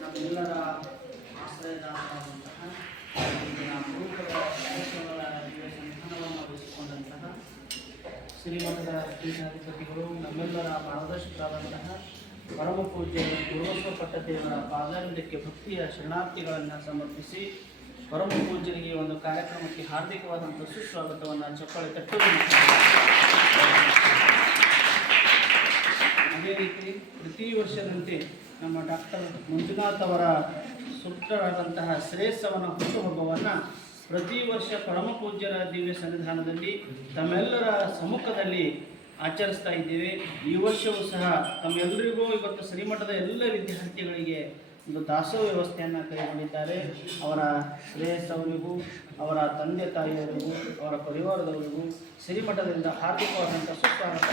ನಮ್ಮೆಲ್ಲರ ಆಶ್ರಯದಾತರಾದಂತಹ ಸಂಧಾನವನ್ನು ವಹಿಸಿಕೊಂಡಂತಹ ಶ್ರೀಮಠದ ಪೀಠಾಧಿಪತಿಗಳು ನಮ್ಮೆಲ್ಲರ ಮಾರ್ಗದರ್ಶಕರಾದಂತಹ ಪರಮ ಪೂಜ್ಯ ಗುರುಬಸವ ಪಟ್ಟದೇವರ ಪಾದಾರವಿಂದಕ್ಕೆ ಭಕ್ತಿಯ ಶರಣಾರ್ಥಿಗಳನ್ನು ಸಮರ್ಪಿಸಿ ಪರಮ ಪೂಜ್ಯರಿಗೆ ಒಂದು ಕಾರ್ಯಕ್ರಮಕ್ಕೆ ಹಾರ್ದಿಕವಾದಂಥ ಸುಸ್ವಾಗತವನ್ನು ಚಪ್ಪಾಳೆ ತಟ್ಟುವುದು. ಅದೇ ರೀತಿ ಪ್ರತಿ ವರ್ಷದಂತೆ ನಮ್ಮ ಡಾಕ್ಟರ್ ಮಂಜುನಾಥ್ ಅವರ ಸುತ್ರರಾದಂತಹ ಶ್ರೇಯಸ್ಸವನ ಹುಟ್ಟುಹಬ್ಬವನ್ನು ಪ್ರತಿ ವರ್ಷ ಪರಮ ಪೂಜ್ಯರ ದಿವ್ಯ ಸನ್ನಿಧಾನದಲ್ಲಿ ತಮ್ಮೆಲ್ಲರ ಸಮ್ಮುಖದಲ್ಲಿ ಆಚರಿಸ್ತಾ ಇದ್ದೇವೆ. ಈ ವರ್ಷವೂ ಸಹ ತಮ್ಮೆಲ್ಲರಿಗೂ ಇವತ್ತು ಶ್ರೀಮಠದ ಎಲ್ಲ ವಿದ್ಯಾರ್ಥಿಗಳಿಗೆ ಒಂದು ದಾಸೋಹ ವ್ಯವಸ್ಥೆಯನ್ನು ಕೈಗೊಂಡಿದ್ದಾರೆ. ಅವರ ಶ್ರೇಯಸ್ಸವರಿಗೂ ಅವರ ತಂದೆ ತಾಯಿಯವರಿಗೂ ಅವರ ಪರಿವಾರದವರಿಗೂ ಶ್ರೀಮಠದಿಂದ ಹಾರ್ದಿಕವಾದಂಥ ಸುಸ್ವಾಗತ.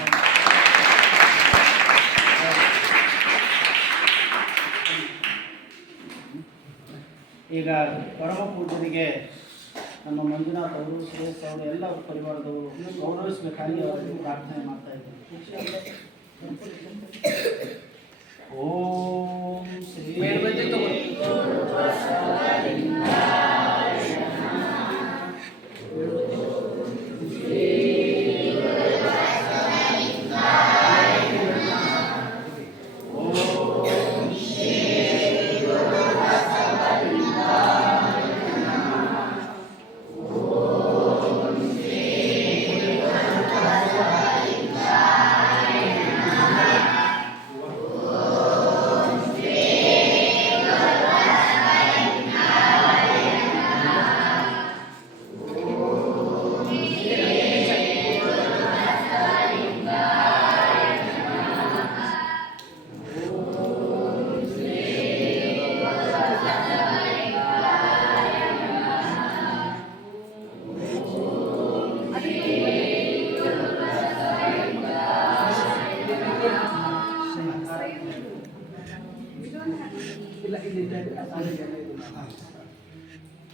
ಈಗ ಪರಮ ಪೂಜ್ಯರಿಗೆ ನಮ್ಮ ಮಂಜುನಾಥ್ ಅವರು ಶ್ರೇಯಸ್ ಅವರು ಎಲ್ಲ ಪರಿವಾರದವರು ಗೌರವಿಸಬೇಕಾಗಿ ಅವರಿಗೆ ಪ್ರಾರ್ಥನೆ ಮಾಡ್ತಾ ಇದ್ದಾರೆ. ಓಂ ಶ್ರೀ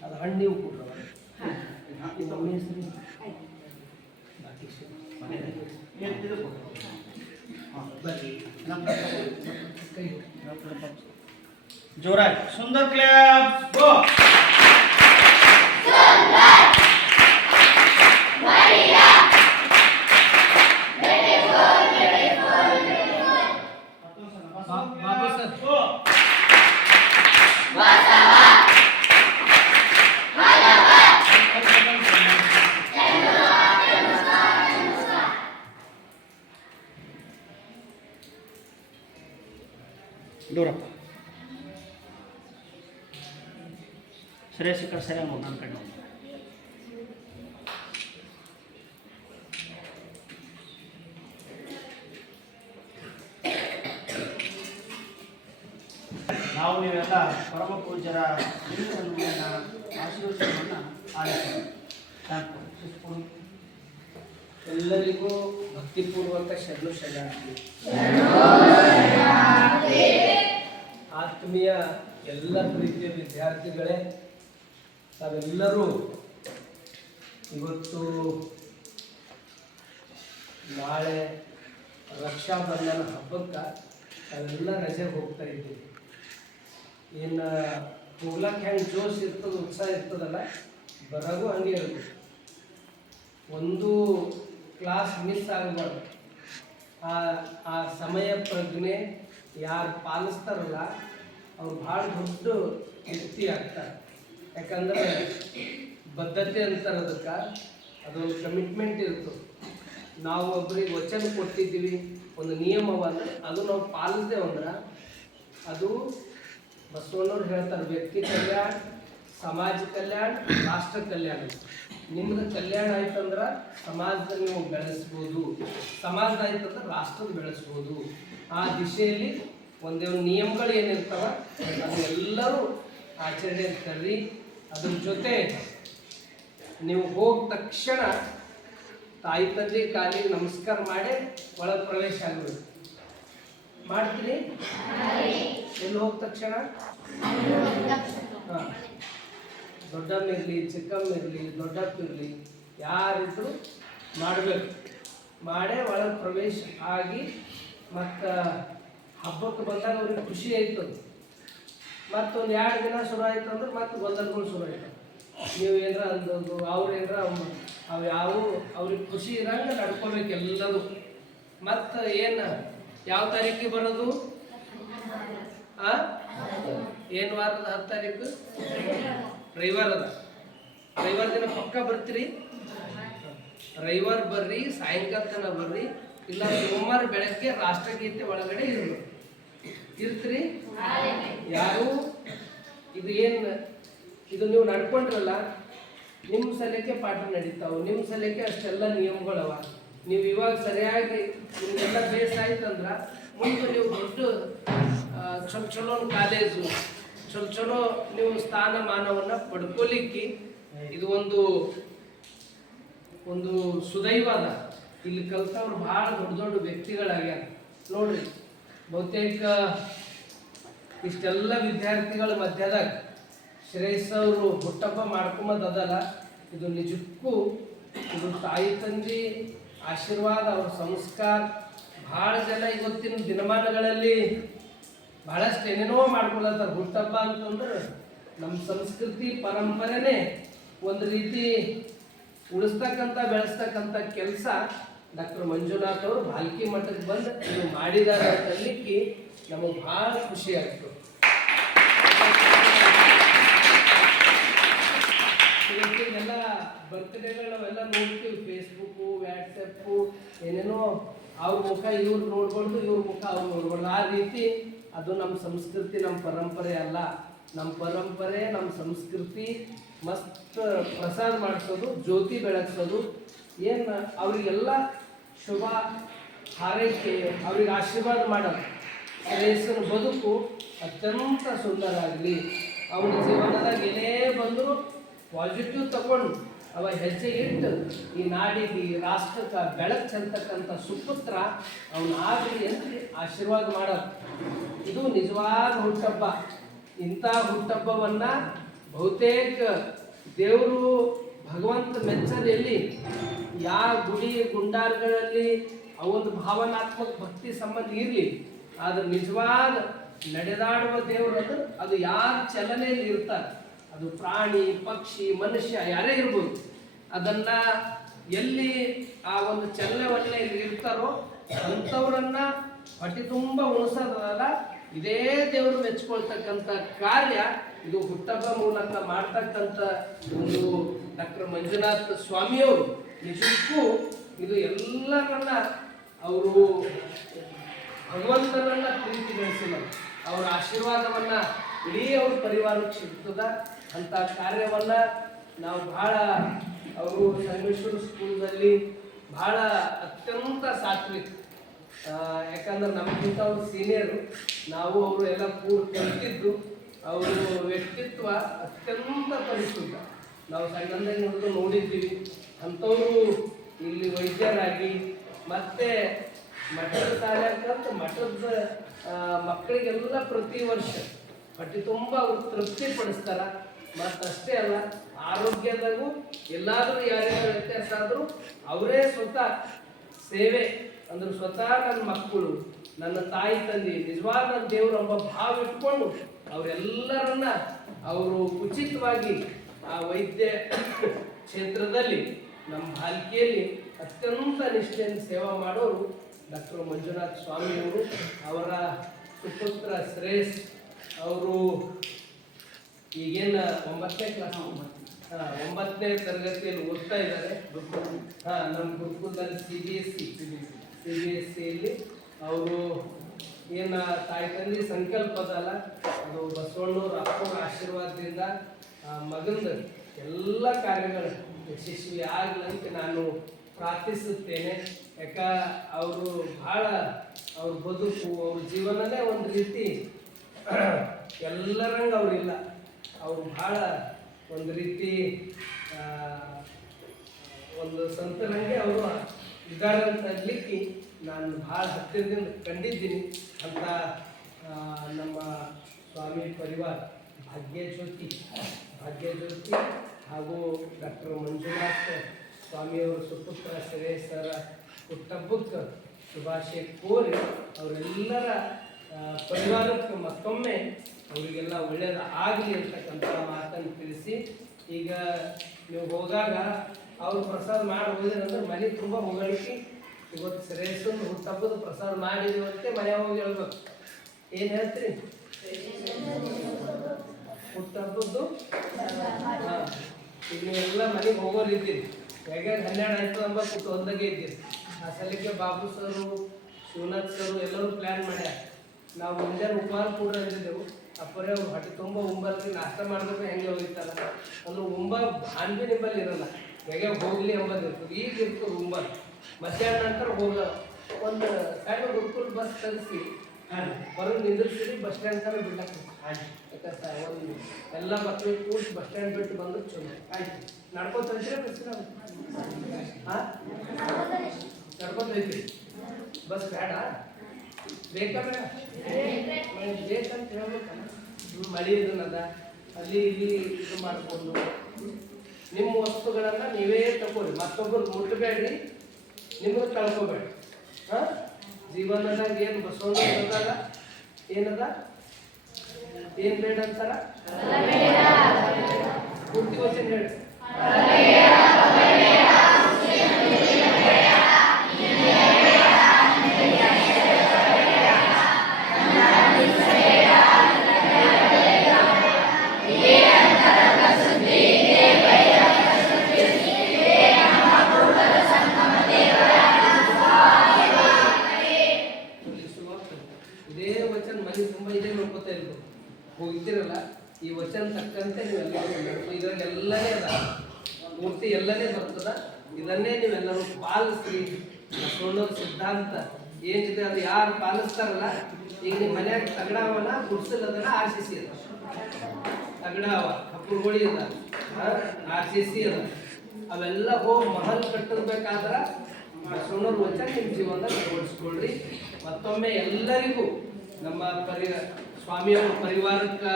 ಅದು ಹಣ್ಣು ಜೋರಾಗಿ ಸುಂದರ್ ಕ್ಲಾಪ್ ಗೋ. ದೂರಪ್ಪ ಶ್ರೇಯಸ್ಕರ ಸರಿಯಾಗಿ ನೋಡಿ ನನ್ನ ಕಣ್ಣು. ನಾವು ನೀವೆಲ್ಲ ಪರಮ ಪೂಜ್ಯರ ಆಶೀರ್ವಾದವನ್ನು ಆಲಿಸೋಣ. ಎಲ್ಲರಿಗೂ ಭಕ್ತಿಪೂರ್ವಕ ಶರಣು ಶರಣಾರ್ಥಿ. ಆತ್ಮೀಯ ಎಲ್ಲ ಪ್ರೀತಿಯ ವಿದ್ಯಾರ್ಥಿಗಳೇ, ತಾವೆಲ್ಲರೂ ಇವತ್ತು ನಾಳೆ ರಕ್ಷಾಬಂಧನ ಹಬ್ಬಕ್ಕೆ ತಾವೆಲ್ಲ ರಜೆಗೆ ಹೋಗ್ತಾ ಇದ್ದೀವಿ. ಇನ್ನು ಹೋಗ್ಲಕ್ಕೆ ಹೆಂಗೆ ಜೋಶ್ ಇರ್ತದೆ, ಉತ್ಸಾಹ ಇರ್ತದಲ್ಲ, ಬರೋದು ಹಂಗೆ ಇರ್ತದೆ. ಒಂದು ಕ್ಲಾಸ್ ಮಿಸ್ ಆಗಬಾರ್ದು. ಆ ಸಮಯ ಪ್ರಜ್ಞೆ ಯಾರು ಪಾಲಿಸ್ತಾರಲ್ಲ ಅವ್ರು ಭಾಳ ದೊಡ್ಡ ವ್ಯಕ್ತಿ ಆಗ್ತಾರೆ. ಯಾಕಂದರೆ ಬದ್ಧತೆ ಅಂತಾರೆ ಅದಕ್ಕೆ, ಅದೊಂದು ಕಮಿಟ್ಮೆಂಟ್ ಇರ್ತದೆ. ನಾವು ಒಬ್ಬರಿಗೆ ವಚನ ಕೊಟ್ಟಿದ್ದೀವಿ, ಒಂದು ನಿಯಮವನ್ನು ಅದು ನಾವು ಪಾಲಿಸ್ದೇವೆ ಅಂದ್ರೆ ಅದು ಬಸವಣ್ಣವ್ರು ಹೇಳ್ತಾರೆ, ವ್ಯಕ್ತಿ ಕಲ್ಯಾಣ, ಸಮಾಜ ಕಲ್ಯಾಣ, ರಾಷ್ಟ್ರ ಕಲ್ಯಾಣ. ನಿಮ್ಮದು ಕಲ್ಯಾಣ ಆಯ್ತಂದ್ರೆ ಸಮಾಜದಲ್ಲಿ ನೀವು ಬೆಳೆಸ್ಬೋದು, ಸಮಾಜ ಆಯ್ತಂದ್ರೆ ರಾಷ್ಟ್ರದ ಬೆಳೆಸ್ಬೋದು. ಆ ದಿಶೆಯಲ್ಲಿ ಒಂದೇನು ನಿಯಮಗಳು ಏನಿರ್ತಾವ ಅದನ್ನೆಲ್ಲರೂ ಆಚರಣೆ ತರ್ರಿ. ಅದ್ರ ಜೊತೆ ನೀವು ಹೋದ ತಕ್ಷಣ ತಾಯಿ ತಂದೆ ಕಾಲಿಗೆ ನಮಸ್ಕಾರ ಮಾಡಿ ಒಳಗೆ ಪ್ರವೇಶ ಆಗಬೇಕು. ಮಾಡ್ತೀನಿ ಎಲ್ಲಿ ಹೋದ ತಕ್ಷಣ? ಹಾಂ, ದೊಡ್ಡಮ್ಮ ಇರಲಿ, ಚಿಕ್ಕಮ್ಮ ಇರಲಿ, ದೊಡ್ಡಪ್ಪ ಇರಲಿ, ಯಾರಿದ್ರು ಮಾಡಬೇಕು. ಮಾಡೇ ಒಳಗೆ ಪ್ರವೇಶ ಆಗಿ ಮತ್ತು ಹಬ್ಬಕ್ಕೆ ಬಂದಾಗ ಅವ್ರಿಗೆ ಖುಷಿ ಆಯ್ತು. ಮತ್ತು ಒಂದು 2 ದಿನ ಶುರು ಆಯ್ತು ಅಂದ್ರೆ ಮತ್ತೆ ಗೊಂದಲಗಳು ಶುರು ಆಯ್ತು. ನೀವು ಏನಾರ ಅಂದದ್ದು ಅವ್ರು ಏನಾರ ಅವು ಯಾವ ಅವ್ರಿಗೆ ಖುಷಿ ಇರಂಗೆ ನಡ್ಕೋಬೇಕು ಎಲ್ಲರೂ. ಮತ್ತು ಏನು ಯಾವ ತಾರೀಕಿಗೆ ಬರೋದು? ಏನು ವಾರದ 10 ತಾರೀಕು ರವಿವಾರ ಅದ. ರವಿವಾರ ದಿನ ಪಕ್ಕ ಬರ್ತೀರಿ? ರವಿವಾರ ಬರ್ರಿ, ಸಾಯಂಕಾಲ ತನಕ ಬರ್ರಿ, ಇಲ್ಲ ಸೋಮವಾರ ಬೆಳಗ್ಗೆ ರಾಷ್ಟ್ರಗೀತೆ ಒಳಗಡೆ ಇರ್ತೀರಿ. ಯಾರು ಇದು ನೀವು ನಡ್ಕೊಂಡ್ರಲ್ಲ, ನಿಮ್ಮ ಸಲಕ್ಕೆ ಪಾಠ ನಡೀತಾವೆ, ನಿಮ್ಮ ಸಲಕ್ಕೆ ಅಷ್ಟೆಲ್ಲ ನಿಯಮಗಳವ. ನೀವು ಇವಾಗ ಸರಿಯಾಗಿ ನಿಮಗೆಲ್ಲ ಬೇಸ್ ಆಯ್ತಂದ್ರೆ ಮುಂದೆ ನೀವು ದೊಡ್ಡ ಚಲೋ ಕಾಲೇಜು ಚಲೋ ನೀವು ಸ್ಥಾನಮಾನವನ್ನು ಪಡ್ಕೊಲಿಕ್ಕೆ ಇದು ಒಂದು ಸುದೈವಾದ. ಇಲ್ಲಿ ಕಲ್ತವ್ರು ಭಾಳ ದೊಡ್ಡ ವ್ಯಕ್ತಿಗಳಾಗ್ಯಾರ ನೋಡ್ರಿ. ಬಹುತೇಕ ಇಷ್ಟೆಲ್ಲ ವಿದ್ಯಾರ್ಥಿಗಳ ಮಧ್ಯದಾಗ ಶ್ರೇಯಸ್ ಅವರು ಹುಟ್ಟಪ್ಪ ಮಾಡ್ಕೊಂಬದಲ್ಲ, ಇದು ನಿಜಕ್ಕೂ ಇದು ತಾಯಿ ತಂದೆ ಆಶೀರ್ವಾದ, ಅವ್ರ ಸಂಸ್ಕಾರ. ಭಾಳ ಜನ ಇವತ್ತಿನ ದಿನಮಾನಗಳಲ್ಲಿ ಭಾಳಷ್ಟು ಏನೇನೋ ಮಾಡ್ಕೊಳತ್ತಾರೆ. ಹುಟ್ಟಹಬ್ಬ ಅಂತಂದ್ರೆ ನಮ್ಮ ಸಂಸ್ಕೃತಿ ಪರಂಪರೆನೇ ಒಂದು ರೀತಿ ಉಳಿಸ್ತಕ್ಕಂಥ ಬೆಳೆಸ್ತಕ್ಕಂಥ ಕೆಲಸ ಡಾಕ್ಟರ್ ಮಂಜುನಾಥ್ ಅವರು ಭಾಲ್ಕಿ ಮಠಕ್ಕೆ ಬಂದು ಇದು ಮಾಡಿದ್ದಾರೆ ಅಂತಲಿಕ್ಕೆ ನಮಗೆ ಭಾಳ ಖುಷಿ ಆಗ್ತದೆ. ಇವತ್ತಿಗೆಲ್ಲ ಬರ್ತ್ಡೇಗಳು ನಾವೆಲ್ಲ ನೋಡ್ತೀವಿ, ಫೇಸ್ಬುಕ್ಕು, ವ್ಯಾಟ್ಸಪ್ಪು, ಏನೇನೋ ಅವ್ರ ಮುಖ ಇವ್ರು ನೋಡ್ಬಾರ್ದು, ಇವ್ರ ಮುಖ ಅವ್ರು ನೋಡ್ಬಾರ್ದು. ಆ ರೀತಿ ಅದು ನಮ್ಮ ಸಂಸ್ಕೃತಿ, ನಮ್ಮ ಪರಂಪರೆ ಅಲ್ಲ. ನಮ್ಮ ಪರಂಪರೆ, ನಮ್ಮ ಸಂಸ್ಕೃತಿ ಮಸ್ತ್ ಪ್ರಸಾದ ಮಾಡಿಸೋದು, ಜ್ಯೋತಿ ಬೆಳಗ್ಸೋದು, ಏನು ಅವರಿಗೆಲ್ಲ ಶುಭ ಹಾರೈಕೆ, ಅವ್ರಿಗೆ ಆಶೀರ್ವಾದ ಮಾಡೋದು. ಶ್ರೇಯಸ್ಸನ ಬದುಕು ಅತ್ಯಂತ ಸುಂದರ ಆಗಲಿ. ಅವನ ಜೀವನದಾಗ ಏನೇ ಬಂದರೂ ಪಾಸಿಟಿವ್ ತಗೊಂಡು ಅವ ಹೆಜ್ಜೆ ಇಟ್ಟು ಈ ನಾಡಿಗೆ, ಈ ರಾಷ್ಟ್ರಕ್ಕೆ ಬೆಳಕು ಚೆಲ್ತಕ್ಕಂಥ ಸುಪುತ್ರ ಅವನಾಗಲಿ ಅಂತ ಆಶೀರ್ವಾದ ಮಾಡೋದು. ಇದು ನಿಜವಾದ ಹುಟ್ಟಹಬ್ಬ. ಇಂಥ ಹುಟ್ಟಹಬ್ಬವನ್ನು ಬಹುತೇಕ ದೇವರು ಭಗವಂತ ಮೆಚ್ಚದಲ್ಲಿ ಯಾವ ಗುಡಿ ಗುಂಡಾರಗಳಲ್ಲಿ ಅವೊಂದು ಭಾವನಾತ್ಮಕ ಭಕ್ತಿ ಸಂಬಂಧ ಇರಲಿ, ಆದ್ರೆ ನಿಜವಾದ ನಡೆದಾಡುವ ದೇವರು ಅದು ಯಾರ ಚಲನೆಯಲ್ಲಿ ಇರ್ತಾರೆ, ಅದು ಪ್ರಾಣಿ, ಪಕ್ಷಿ, ಮನುಷ್ಯ ಯಾರೇ ಇರ್ಬೋದು, ಅದನ್ನ ಎಲ್ಲಿ ಆ ಒಂದು ಚಲನೆವನ್ನೇ ಇರ್ತಾರೋ ಅಂಥವ್ರನ್ನ ಹೊಟ್ಟೆ ತುಂಬ ಉಣಿಸೋದಲ್ಲ, ಇದೇ ದೇವರು ಮೆಚ್ಕೊಳ್ತಕ್ಕಂಥ ಕಾರ್ಯ ಇದು ಹುಟ್ಟಹಬ್ಬ ಮೂಲಕ ಮಾಡ್ತಕ್ಕಂಥ ಒಂದು ಡಾಕ್ಟರ್ ಮಂಜುನಾಥ ಸ್ವಾಮಿಯವರು. ನಿಜಕ್ಕೂ ಇದು ಎಲ್ಲರನ್ನ ಅವರು ಭಗವಂತನನ್ನ ಪ್ರೀತಿ ಬೆಳೆಸಿಲ್ಲ, ಅವರ ಆಶೀರ್ವಾದವನ್ನ ಇಡೀ ಅವ್ರ ಪರಿವಾರಕ್ಕೆ ಸಿಗ್ತದ ಅಂತ ಕಾರ್ಯವನ್ನ ನಾವು ಬಹಳ ಅವರು ಸಂಗಮೇಶ್ವರ ಸ್ಕೂಲ್ನಲ್ಲಿ ಬಹಳ ಅತ್ಯಂತ ಸಾತ್ವಿಕ. ಯಾಕಂದ್ರೆ ನಮಗಿಂತ ಅವ್ರು ಸೀನಿಯರು, ನಾವು ಅವರು ಎಲ್ಲ ಕೂಡ ಕಲಿತಿದ್ದು. ಅವರು ವ್ಯಕ್ತಿತ್ವ ಅತ್ಯಂತ ಪರಿಶುದ್ಧ. ನಾವು ಸಣ್ಣಂದಾಗಿ ನೋಡಿದ್ದೀವಿ. ಅಂಥವರು ಇಲ್ಲಿ ವೈದ್ಯರಾಗಿ ಮತ್ತೆ ಮಠದ ಶಾಲೆಕಂತ ಮಠದ ಮಕ್ಕಳಿಗೆಲ್ಲ ಪ್ರತಿ ವರ್ಷ ಹೊಟ್ಟೆ ತುಂಬ ಅವ್ರು ತೃಪ್ತಿ ಪಡಿಸ್ತಾರ. ಮತ್ತಷ್ಟೇ ಅಲ್ಲ, ಆರೋಗ್ಯದಾಗೂ ಎಲ್ಲಾದರೂ ಯಾರ್ಯಾರು ವ್ಯತ್ಯಾಸ ಆದರೂ ಅವರೇ ಸ್ವತಃ ಸೇವೆ ಅಂದ್ರೆ ಸ್ವತಃ ನನ್ನ ಮಕ್ಕಳು, ನನ್ನ ತಾಯಿ ತಂದೆ, ನಿಜವಾದ ನನ್ನ ದೇವರು ಎಂಬ ಭಾವ ಇಟ್ಕೊಂಡು ಅವರೆಲ್ಲರನ್ನ ಅವರು ಉಚಿತವಾಗಿ ಆ ವೈದ್ಯ ಕ್ಷೇತ್ರದಲ್ಲಿ ನಮ್ಮ ಭಾಲ್ಕಿಯಲ್ಲಿ ಅತ್ಯಂತ ನಿಷ್ಠೆಯಿಂದ ಸೇವಾ ಮಾಡೋರು ಡಾಕ್ಟರ್ ಮಂಜುನಾಥ ಸ್ವಾಮಿಯವರು. ಅವರ ಸುಪುತ್ರ ಶ್ರೇಯಸ್ ಅವರು ಈಗೇನು 9ನೇ ಕ್ಲಾಸ್ 9ನೇ ತರಗತಿಯಲ್ಲಿ ಓದ್ತಾ ಇದ್ದಾರೆ. ನಮ್ಮ ಗುರುಕುಲದಲ್ಲಿ CBSEಯಲ್ಲಿ ಅವರು ಏನು ತಾಯಿ ತಂದೆ ಸಂಕಲ್ಪದಲ್ಲ, ಅದು ಬಸವಣ್ಣವ್ರ ಅಪ್ಪವ್ರ ಆಶೀರ್ವಾದದಿಂದ ಮಗಂದ ಎಲ್ಲ ಕಾರ್ಯಗಳು ಯಶಸ್ವಿ ಆಗಲಂತ ನಾನು ಪ್ರಾರ್ಥಿಸುತ್ತೇನೆ. ಯಾಕ ಅವರು ಭಾಳ ಅವ್ರ ಬದುಕು, ಅವ್ರ ಜೀವನನೇ ಒಂದು ರೀತಿ ಎಲ್ಲರಂಗೆ ಅವರಿಲ್ಲ. ಅವರು ಭಾಳ ಒಂದು ರೀತಿ ಒಂದು ಸಂತರಂಗೆ ಅವರು ಇದ್ದಾರೆ ಅಂತ ಅನ್ಲಿಕ್ಕೆ ನಾನು ಭಾಳ ಹತ್ತಿರದಿಂದ ಕಂಡಿದ್ದೀನಿ. ಅಂತ ನಮ್ಮ ಸ್ವಾಮಿ ಪರಿವಾರ ಭಾಗ್ಯಜ್ಯೋತಿ ಹಾಗೂ ಡಾಕ್ಟರ್ ಮಂಜುನಾಥ್ ಸ್ವಾಮಿಯವರು ಸುಪುತ್ರ ಶ್ರೇಯಸ್ಸರ ಹುಟ್ಟಹಬ್ಬಕ್ಕೆ ಶುಭಾಶಯ ಕೋರಿ ಅವರೆಲ್ಲರ ಪರಿವಾರಕ್ಕೆ ಮತ್ತೊಮ್ಮೆ ಅವರಿಗೆಲ್ಲ ಒಳ್ಳೆಯದು ಆಗಲಿ ಅಂತಕ್ಕಂಥ ಮಾತನ್ನು ತಿಳಿಸಿ, ಈಗ ನೀವು ಹೋದಾಗ ಅವ್ರು ಪ್ರಸಾದ ಮಾಡಿ ಹೋಗಿರಂದ್ರೆ ಮನೆ ತುಂಬ ಹೊಗಳಿಕೆ. ಇವತ್ತು ಶ್ರೇಯಸ್ಸನ್ನು ಹುಟ್ಟಹಬ್ಬದ ಪ್ರಸಾದ ಮಾಡಿದೀವಂತೆ ಮನೆ ಹೋಗಿ ಹೇಳ್ಬೇಕು. ಏನು ಹೇಳ್ತೀರಿ? ಹುಟ್ಟಹಬ್ಬದ್ದು ಈಗ ನೀವೆಲ್ಲ ಮನೆಗೆ ಹೋಗೋರಿದ್ದೀರಿ. ಹೇಗೆ 12 ಆಯ್ತು ಅಂಬತ್ತು ಒಂದಾಗೆ ಇದ್ದೀರಿ. ಆ ಸಲಕ್ಕೆ ಬಾಬು ಸರು, ಶಿವನಾಥ್ ಸರು ಎಲ್ಲರೂ ಪ್ಲ್ಯಾನ್ ಮಾಡ್ಯಾರ. ನಾವು ಮುಂಜಾನೆ ಉಪಹಾರ ಕೂಡ ಅಂದಿದ್ದೆವು. ಅಪ್ಪರೇ ಅವ್ರು ಹೊಟ್ಟೆ ತುಂಬ ಉಂಬರ್ಲಿ ನಾಷ್ಟ ಮಾಡಿದ್ರೆ ಹೆಂಗೆ ಹೋಗಿತ್ತಲ್ಲ ಅಂದ್ರೆ ಭಾನ್ಬಿ ನಿಂಬಲ್ಲಿ ಇರಲ್ಲ, ಹೇಗೆ ಹೋಗ್ಲಿ ಎಂಬುದು ಇರ್ತದೆ. ಈಗ ಇರ್ತದೆ ಉಂಬರ್. ಮಧ್ಯಾಹ್ನ ನಂತರ ಹೋಗ ಒಂದು ಸಣ್ಣ ಗುರುಕುಲ್ ಬಸ್ ತರಿಸಿ ಹೊರಗೆ ನಿಂದಿರ್ಸಿರಿ, ಬಸ್ ಸ್ಟ್ಯಾಂಡ್ ತನಕ ಬಿಡ್ಲಕ್ಕೆ. ಯಾಕಂದ್ರೆ ಒಂದು ಎಲ್ಲ ಮಕ್ಕಳಿಗೆ ಕೂಡಿಸಿ ಬಸ್ ಸ್ಟ್ಯಾಂಡ್ ಬಿಟ್ಟು ಬಂದು ಚಲೋ ಆಯ್ತು. ನಡ್ಕೊತ ಐತ್ರಿ ಬಸ್? ಹಾಂ, ನಡ್ಕೊತ ಐತ್ರಿ ಬಸ್? ಬೇಡ, ಬೇಕಾ ಬೇಡ? ಬೇಕಂತ ಹೇಳ್ಬೇಕಲ್ಲ. ಮಳೆ ಇದನ್ನದ ಅಲ್ಲಿ ಇಲ್ಲಿ ಇದು ಮಾಡಿಕೊಂಡು ನಿಮ್ಮ ವಸ್ತುಗಳನ್ನು ನೀವೇ ತಗೋರಿ, ಮತ್ತೊಬ್ಬರು ಮುಟ್ಟಬೇಡ್ರಿ, ನಿಮಗೆ ಕಳ್ಕೊಬೇಡ್ರಿ. ಹಾಂ, ಜೀವನದಾಗ ಏನು ಬಸವಣ್ಣದಾಗ ಏನದ, ಏನು ಬೇಡ ಅಂತಾರ? ಪೂರ್ತಿ ವಚನ ಹೇಳಿ. ಇದೇ ವಚನ ಮನೆ ತುಂಬ ಇದೇ ನೋಡ್ಕೊತಾ ಇರ್ಬೋದು. ಹೋಗ್ತಿರಲ್ಲ ಈ ವಚನ ತಕ್ಕಂತೆ ನೀವೆಲ್ಲರೂ ಇದ್ರಾಗ ಎಲ್ಲನೇ ಅದ, ಪೂರ್ತಿ ಎಲ್ಲನೇ ಬರ್ತದ. ಇದನ್ನೇ ನೀವೆಲ್ಲರೂ ಪಾಲಿಸ್ರಿ. ಬಸವಣ್ಣವ್ರ ಸಿದ್ಧಾಂತ ಏನಿದೆ ಅದು ಯಾರು ಪಾಲಿಸ್ತಾರಲ್ಲ, ಈಗ ನಿಮ್ಮ ಮನ್ಯಾಗ ತಗಡವನ್ನ ಗುಡ್ಸಲದನ್ನ ಆರ್ಸಿಸಿ ಅದ, ತಗಡವ ಕಪ್ಪುರುಳಿ ಅದ, ಆರ್ಸಿಸಿ ಅದ, ಅವೆಲ್ಲ ಹೋಗಿ ಮಹಲ್ ಕಟ್ಟಬೇಕಾದ್ರ ಬಸವಣ್ಣವ್ರ ವಚನ ನಿಮ್ಮ ಜೀವನದಾಗ ಅಳವಡಿಸ್ಕೊಳ್ರಿ. ಮತ್ತೊಮ್ಮೆ ಎಲ್ಲರಿಗೂ ನಮ್ಮ ಸ್ವಾಮಿಯವರ ಪರಿವಾರಕ್ಕೆ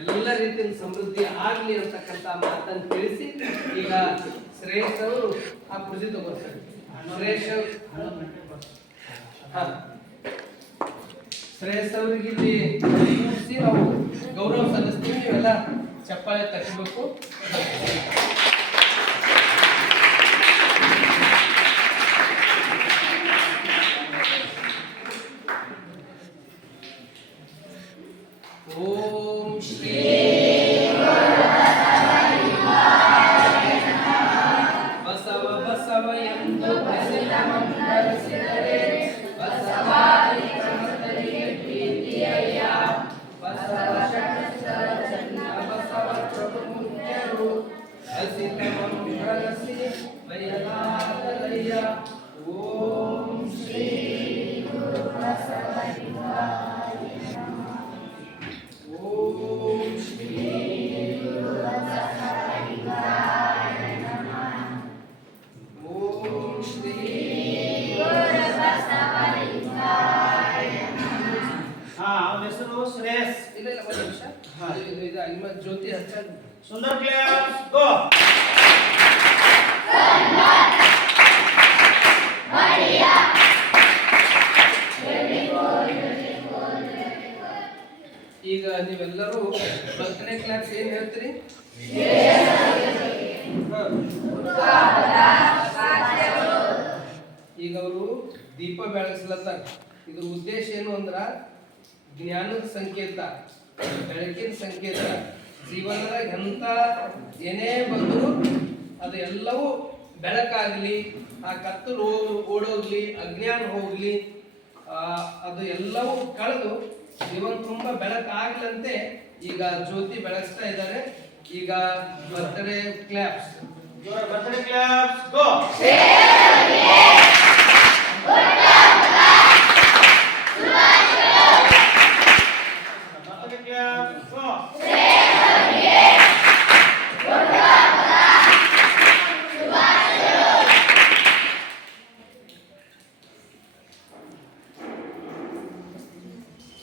ಎಲ್ಲ ರೀತಿಯ ಸಮೃದ್ಧಿ ಆಗಲಿ ಅಂತಕ್ಕಂಥ ಮಾತನ್ನು ತಿಳಿಸಿ, ಈಗ ಶ್ರೇಯಸ್ ಅವರು ಆ ಕೃಷಿ ತಗೋತಾರೆ. ಶ್ರೇಯಸ್ ಶ್ರೇಯಸ್ ಅವ್ರಿಗೆ ಇಲ್ಲಿ ಕೂರಿಸಿ ನಾವು ಗೌರವ ಸಲ್ಲಿಸ್ತೀವಿ. ನೀವೆಲ್ಲ ಚಪ್ಪಾಳೆ ತಟ್ಟಬೇಕು. ಓಂ ಶ್ರೀ ಬಸವ ಬಸವ ಎಂದು ಬಸಿದರೆ ಬಸವಾದಿ ಕ್ರಮದಲ್ಲಿ ಪ್ರೀತಿಯಯ್ಯ. ಬಸವ ಬಸವ ಪ್ರಭು ಮುಖ್ಯರು ಹಸಿತ ಮಂಗಳಸಿ ಬಯಲಾದರಯ್ಯ. ಓಂ ಶ್ರೀ ಗುರು ಬಸವಲಿಂಗಾಯ. ಓಂ ಶ್ರೀ ಗುರು ಬಸವಲಿಂಗಾಯ ನಮಃ. ಓಂ ಶ್ರೀ ಗುರು ಬಸವಲಿಂಗಾಯ ನಮಃ. ಅವನ ಹೆಸರು ಶ್ರೇಯಸ್. ಇಲ್ಲ ಒಂದು ನಿಮಿಷ, ನಿಮ್ಮ ಜ್ಯೋತಿ ಹಚ್ಚ. ಸುಂದರ್ ಕ್ಲಾಸ್ ಗೋ. ಈಗ ನೀವೆಲ್ಲರೂ ಬರ್ತಡೇ ಕ್ಲಾಸ್ ಏನ್ ಹೇಳ್ತೀರಿ? ಈಗ ಅವರು ದೀಪ ಬೆಳಗಿಸ್ಲತ್ತಾರ. ಇದ್ರ ಉದ್ದೇಶ ಏನು ಅಂದ್ರ ಜ್ಞಾನದ ಸಂಕೇತ, ಬೆಳಕಿನ ಸಂಕೇತ. ಜೀವನದಾಗ ಎಂತ ಏನೇ ಬಂದರೂ ಅದು ಎಲ್ಲವೂ ಬೆಳಕಾಗ್ಲಿ, ಆ ಕತ್ತಲು ಓಡೋಗ್ಲಿ, ಅಜ್ಞಾನ ಹೋಗ್ಲಿ, ಅದು ಎಲ್ಲವೂ ಕಳೆದು ಜೀವನ ತುಂಬಾ ಬೆಳಕಾಗ್ಲಂತೆ ಈಗ ಜ್ಯೋತಿ ಬೆಳಗಿಸ್ತಾ ಇದ್ದಾರೆ. ಈಗ ಬರ್ತ್ಡೇ ಕ್ಲಾಪ್ಸ್. ಬರ್ತ್ಡೇ ಕ್ಲಾಪ್ಸ್ ಗೋ. ಬರ್ತ್ಡೇ ಕ್ಲಾಪ್ಸ್ ಗೋ.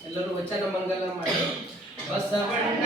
ಎಲ್ಲರೂ ವಚನ ಮಂಗಲ ಮಾಡಿ. ಬಸವಣ್ಣ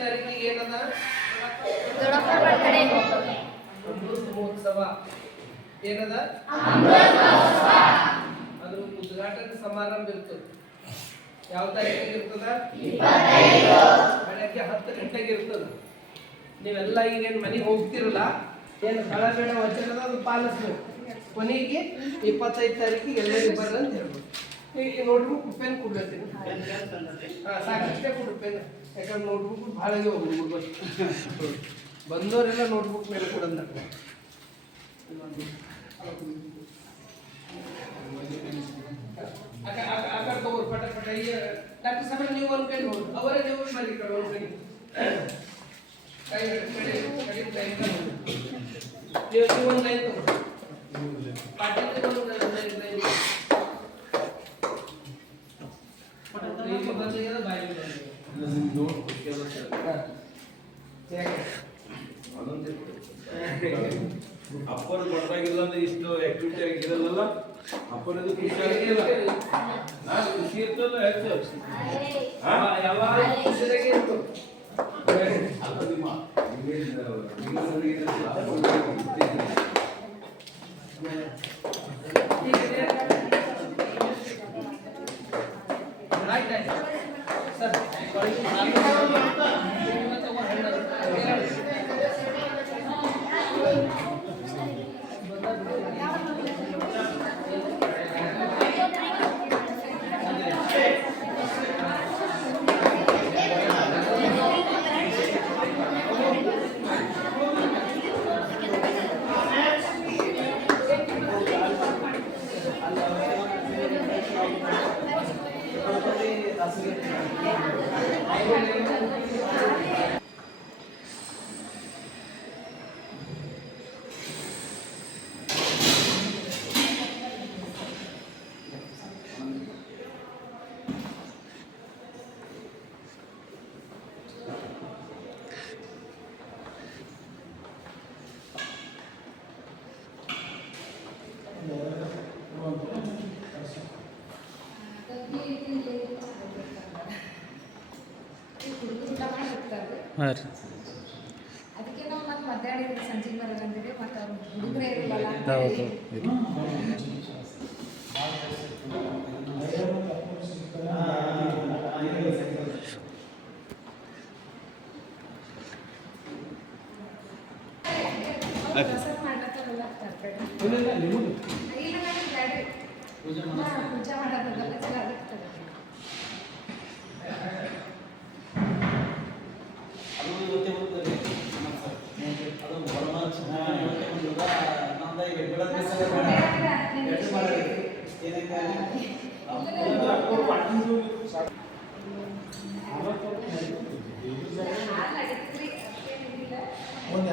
ತಾರೀಕಿಗೆ ಏನದ ಅಮೃತ ಮಹೋತ್ಸವ ಏನದ ಅದ್ರ ಉದ್ಘಾಟನಾ ಸಮಾರಂಭ ಇರ್ತದೆ. ಯಾವ ತಾರೀಕಿಗೆ ಇರ್ತದ? ಬೆಳಗ್ಗೆ 10 ಗಂಟೆಗೆ ಇರ್ತದ. ನೀವೆಲ್ಲ ಈಗೇನು ಮನೆಗೆ ಹೋಗ್ತಿರಲ್ಲ, ಏನು ಕಳಬೇಡ ವಚನದ ಅದು ಪಾಲಿಸ್ಬೇಕು. ಕೊನೆಗೆ 25 ತಾರೀಕಿಗೆ ಎಲ್ಲರಿಗೂ ಬರ್ರಿ ಅಂತ ಹೇಳ್ಬೋದು. ಈಗ ನೋಟ್ಬುಕ್ ಪೆನ್ ಕೊಡ್ಲತ್ತೀನಿ. ಸಾಕಷ್ಟೇ ಕೊಡು ಪೆನ್, ಯಾಕಂದ್ರೆ ನೋಟ್ಬುಕ್ ಭಾಳ ಹೋಗ್ಬೋದು. ಬಂದವರೆಲ್ಲ ನೋಟ್ಬುಕ್ ಮೇಲೆ ಕೊಡಂದ. ತಗೋರು ಪಟ ಪಟ. ಈಗ ಡಾಕ್ಟರ್ ಸಾಹೇಬ್ ನೀವು ಒಂದು ಕೈ ನೋಡು, ಅವರೇ ನೀವು ಬರೀ ಕಡೆ ಒಂದು ಕೈ ಕೈ ಕಡೆ ಕಡೆ ನೀವು ಒಂದು ಲೈನ್ ತಗೋ. ಪಾಟೀಲ್ ಒಂದು ಲೈನ್ ಬಂದಿದೆ ಬಾಯಿ ಅಪ್ಪರು ಕೊಟ್ಟಾಗಿಲ್ಲ ಅಂದ್ರೆ ಇಷ್ಟು ಆಕ್ಟಿವಿಟಿ ಆಗಿರಲ್ಲ. ಅಪ್ಪನದು ಖುಷಿ ಆಗಿಲ್ಲ, ನಾನು ಖುಷಿ ಇರ್ತಲ್ಲ ಹೆಚ್ಚು. ಯಾವಾಗ ಖುಷಿಯಾಗಿ ಇತ್ತು. ಅಲ್ಲ ನಿಮ್ಮ ಆಯ್ತಾಯ್ತು ಸರ್. ಅದಕ್ಕೆ ನಾವು ಮತ್ತೆ ಮಧ್ಯಾಹ್ನ ಸಂಜೆ ಬರೋದಂದ್ರೆ ಮತ್ತೆ ಅವ್ರು ಹುಡುಗರೇ ಇರಲ್ಲ. ಮಾಡ್ಲತ್ತಾರಲ್ಲ ಇಲ್ಲ ನನಗೆ ಬ್ಯಾಡ್ರಿ ಪೂಜೆ ಮಾಡೋದಲ್ಲ ಚಲ ಆಗುತ್ತೆ. ಒಂದು